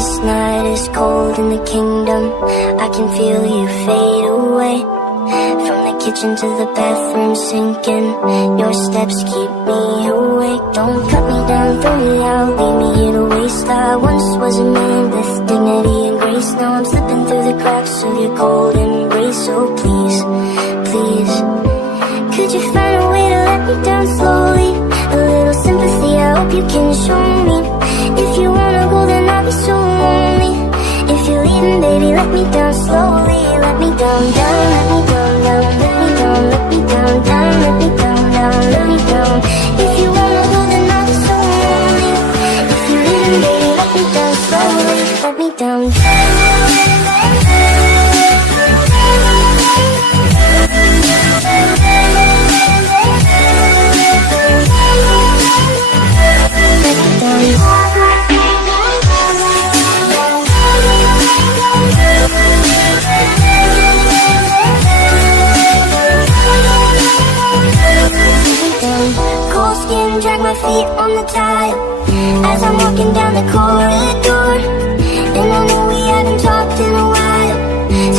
This night is cold in the kingdom. I can feel you fade away. From the kitchen to the bathroom sinking. Your steps keep me awake. Don't cut me down, throw me out, leave me here to waste. I once was a man with dignity and grace. Now I'm slipping through the cracks of your cold embrace. So please, please, could you find a way to let me down slowly? A little sympathy, I hope you can show me. If you wanna go, then I'll be so lonely. If you're leaving, baby, let me down slowly. Let me down, down, let me down, down, let me down, let me down, down, let me down, down, let me down. If you wanna go, then I'll be so lonely. If you're leaving, baby, let me down slowly. Let me down, down. Drag my feet on the tile as I'm walking down the corridor. And I know we haven't talked in a while,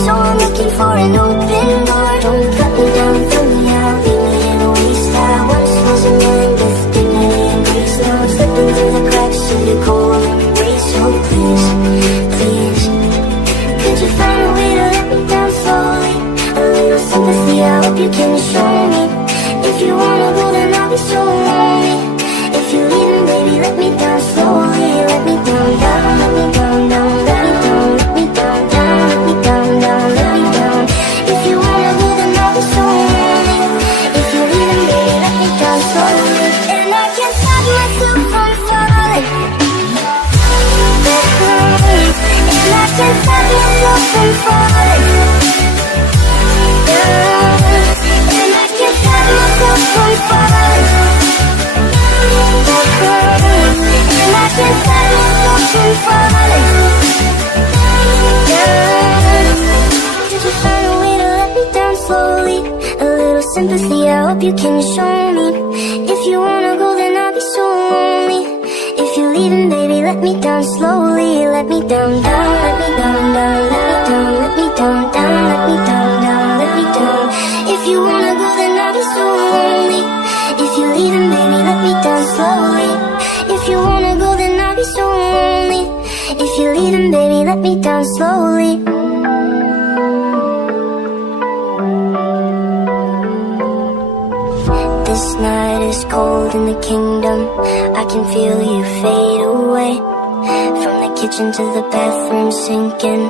so I'm looking for an open door. Don't cut me down, throw me out, leave me in a waste. I once was a man with dignity and grace. Now I'm slipping through the cracks of your cold embrace. So please, please, could you find a way to let me down slowly? A little sympathy, I hope you can show me. If you wanna go, then I'll be so lonely. If you're leaving, baby, let me down slowly. Let me down, down, let me down, down, let me down, let me down, down, let me down, down, let me down. If you wanna go, then I'll be so lonely. If you're leaving, baby, let me down slowly. And I can't stop myself from falling. And I can't stop myself from falling. And I can't stop myself from falling. And I can't stop myself from falling. Could you find a way to let me down slowly? A little sympathy, I hope you can show me. If you wanna go, then I'll be so lonely. If you're leaving, baby, let me down slowly. Let me down, down, let me down, down, let me down, let me down, down, let me down, down, let me down. If you wanna go, then I'll be so lonely. If you're leaving, baby, let me down slowly. If you wanna go, then I'll be so lonely. If you're leaving, baby, let me down slowly. This night is cold in the kingdom. I can feel you fade away. From the kitchen to the bathroom sinking.